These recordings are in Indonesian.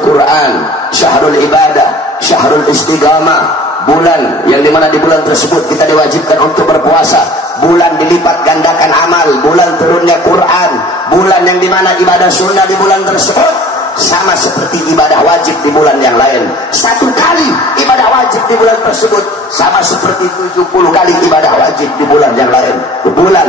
syahrul Quran, syahrul ibadah, syahrul istiqamah, bulan yang dimana di bulan tersebut kita diwajibkan untuk berpuasa, bulan dilipat gandakan amal, bulan turunnya Quran, bulan yang dimana ibadah sunnah di bulan tersebut sama seperti ibadah wajib di bulan yang lain. Satu kali ibadah wajib di bulan tersebut sama seperti 70 kali ibadah wajib di bulan yang lain. Bulan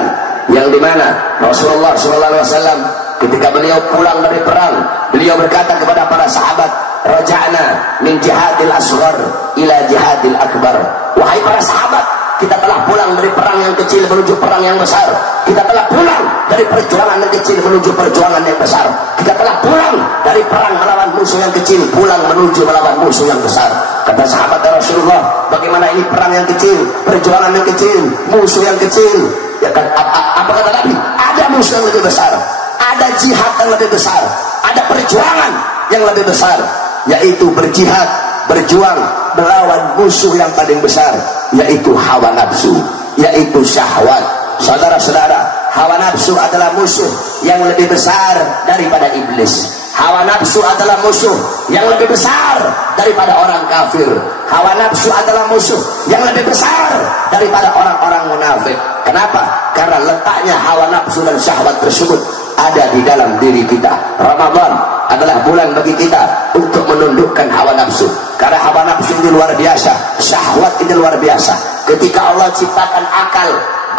yang dimana Rasulullah SAW ketika beliau pulang dari perang, beliau berkata kepada para sahabat, raja'na min jihadil asghar ila jihadil akbar. Wahai para sahabat, kita telah pulang dari perang yang kecil menuju perang yang besar. Kita telah pulang dari perjuangan yang kecil menuju perjuangan yang besar. Kita telah pulang dari perang melawan musuh yang kecil, pulang menuju melawan musuh yang besar. Kata sahabat Rasulullah, bagaimana ini perang yang kecil, perjuangan yang kecil, musuh yang kecil? Ya kan, apa kata Nabi? Ada musuh yang lebih besar, ada jihad yang lebih besar, ada perjuangan yang lebih besar, yaitu berjihad, berjuang melawan musuh yang paling besar, yaitu hawa nafsu, yaitu syahwat. Saudara-saudara, hawa nafsu adalah musuh yang lebih besar daripada iblis. Hawa nafsu adalah musuh yang lebih besar daripada orang kafir. Hawa nafsu adalah musuh yang lebih besar daripada orang-orang munafik. Kenapa? Karena letaknya hawa nafsu dan syahwat tersebut ada di dalam diri kita. Ramadan adalah bulan bagi kita untuk menundukkan hawa nafsu. Karena hawa nafsu ini luar biasa, syahwat ini luar biasa. Ketika Allah ciptakan akal,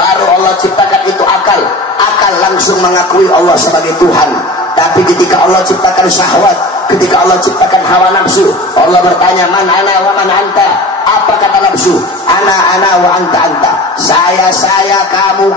baru Allah ciptakan itu akal. Akal langsung mengakui Allah sebagai Tuhan. Tapi ketika Allah ciptakan syahwat, ketika Allah ciptakan hawa nafsu, Allah bertanya, man ana wa man anta? Apa kata nafsu? Ana wa anta. Saya, kamu.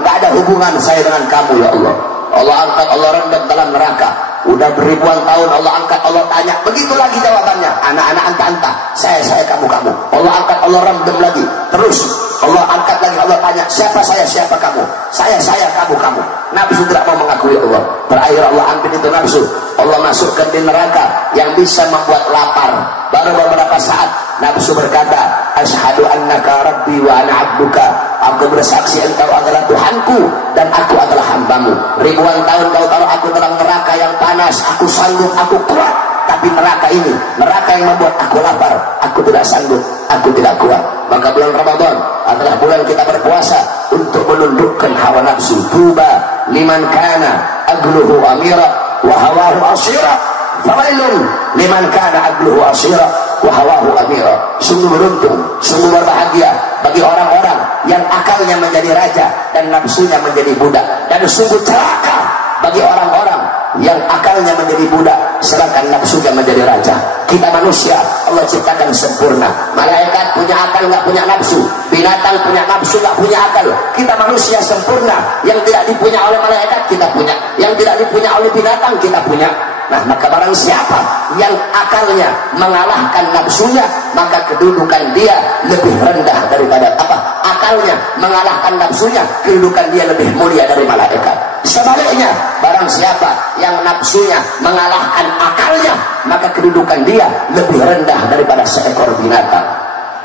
Nggak ada hubungan saya dengan kamu, ya Allah. Allah angkat, Allah rendam dalam neraka. Udah beribuan tahun Allah angkat, Allah tanya, begitu lagi jawabannya. Ana anta. Saya, kamu. Allah angkat, Allah rendam lagi. Terus Allah angkat lagi, Allah tanya, siapa saya, siapa kamu? Saya, kamu. Nafsu tidak mau mengakui Allah. Terakhir Allah ambil itu nafsu, Allah masukkan di neraka yang bisa membuat lapar. Baru beberapa saat nafsu berkata, asyhadu annaka rabbi wa ana abduka. Aku bersaksi engkau adalah Tuhanku dan aku adalah hambamu. Ribuan tahun kau taruh aku dalam neraka yang panas, aku sanggup, aku kuat. Tapi neraka ini, neraka yang membuat aku lapar, aku tidak sanggup, aku tidak kuat. Maka bulan Ramadan adalah bulan kita berpuasa untuk menundukkan hawa nafsu. Tuba liman kana agluhu amira wa hawahu asira, fawailun liman kana agluhu asira wa hawahu amira. Sungguh beruntung, sungguh berbahagia bagi orang-orang yang akalnya menjadi raja dan nafsunya menjadi budak. Dan sungguh celaka bagi orang-orang yang akalnya menjadi budak sedangkan nafsunya menjadi raja. Kita manusia Allah ciptakan sempurna. Malaikat punya akal, nggak punya nafsu. Binatang punya nafsu, nggak punya akal. Kita manusia sempurna. Yang tidak dipunya oleh malaikat kita punya, yang tidak dipunya oleh binatang kita punya. Nah, maka barang siapa yang akalnya mengalahkan nafsunya, maka kedudukan dia lebih rendah daripada apa? Akalnya mengalahkan nafsunya, kedudukan dia lebih mulia dari malaikat. Sebaliknya, barang siapa yang nafsunya mengalahkan akalnya, maka kedudukan dia lebih rendah daripada seekor binatang.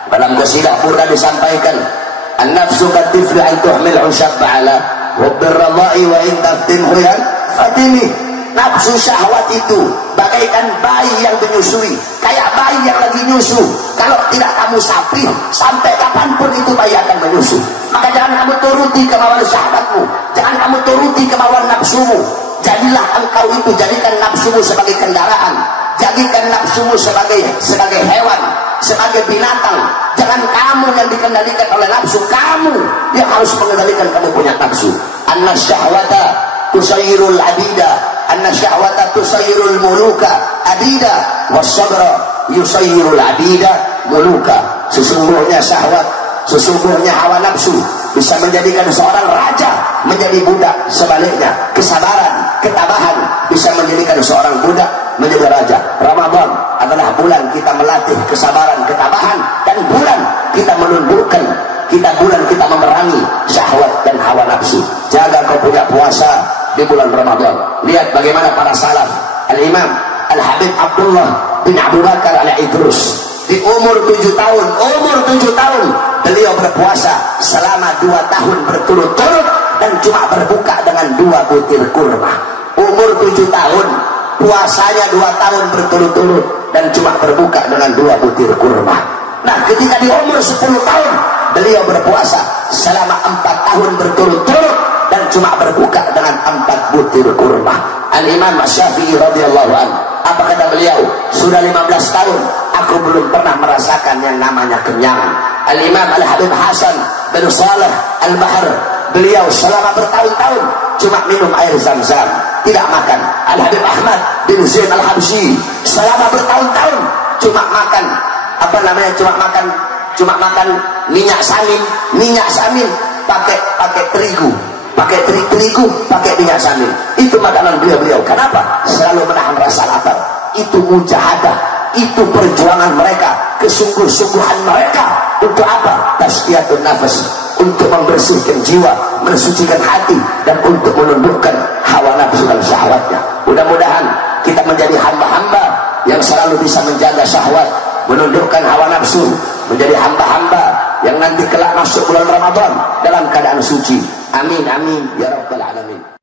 Dalam qasidah purna disampaikan, an-nafsu katifli an tuhmil usyab ala hubbir radai wa in taftinhu yan fatini. Nafsu syahwat itu bagaikan bayi yang menyusui, kayak bayi yang lagi nyusu. Kalau tidak kamu sapi, sampai kapanpun itu bayi akan menyusu. Maka jangan kamu turuti kemauan syahwatmu, jangan kamu turuti kemauan nafsumu. Jadilah engkau itu, jadikan nafsumu sebagai kendaraan, jadikan nafsumu sebagai hewan, sebagai binatang. Jangan kamu yang dikendalikan oleh nafsu, kamu yang harus mengendalikan kamu punya nafsu. Anna syahwata tusayyirul abida, anna syahwata tusayyirul muluka abida, wassabra yusayyirul abida muluka. Sesungguhnya syahwat, sesungguhnya hawa nafsu bisa menjadikan seorang raja menjadi budak. Sebaliknya, kesabaran, ketabahan bisa menjadikan seorang budak menjadi raja. Ramadan adalah bulan kita melatih kesabaran, ketabahan, dan bulan kita menundukkan, bulan kita memerangi syahwat dan hawa nafsu. Jaga kau punya puasa di bulan Ramadan. Lihat bagaimana para salaf. Al-Imam Al-Habib Abdullah bin Abu Bakar Al-Idrus di umur 7 tahun beliau berpuasa selama 2 tahun berturut-turut dan cuma berbuka dengan 2 butir kurma. Umur 7 tahun puasanya 2 tahun berturut-turut dan cuma berbuka dengan 2 butir kurma. Nah, ketika di umur 10 tahun beliau berpuasa selama 4 tahun berturut-turut dan cuma berbuka dengan 4 butir kurma. Al-Imam Syafi'i radhiyallahu anhu, apa kata beliau? Sudah 15 tahun aku belum pernah merasakan yang namanya kenyang. Al-Imam Al-Habib Hasan bin Saleh Al-Bahr, beliau selama bertahun-tahun cuma minum air Zam-Zam, tidak makan. Al-Habib Ahmad bin Zain Al-Habsyi selama bertahun-tahun cuma makan cuma makan minyak samin pakai terigu, pakai minyak samin. Itu makanan beliau. Kenapa? Selalu menahan rasa lapar. Itu mujahadah, itu perjuangan mereka, kesungguh-sungguhan mereka. Untuk apa? Tazkiyatun nafas, untuk membersihkan jiwa, mensucikan hati, dan untuk menundukkan hawa nafsu dan syahwatnya. Mudah-mudahan kita menjadi hamba-hamba yang selalu bisa menjaga syahwat, menundukkan hawa nafsu, menjadi hamba-hamba yang nanti kelak masuk bulan Ramadan dalam keadaan suci. Amin amin ya rabbal alamin.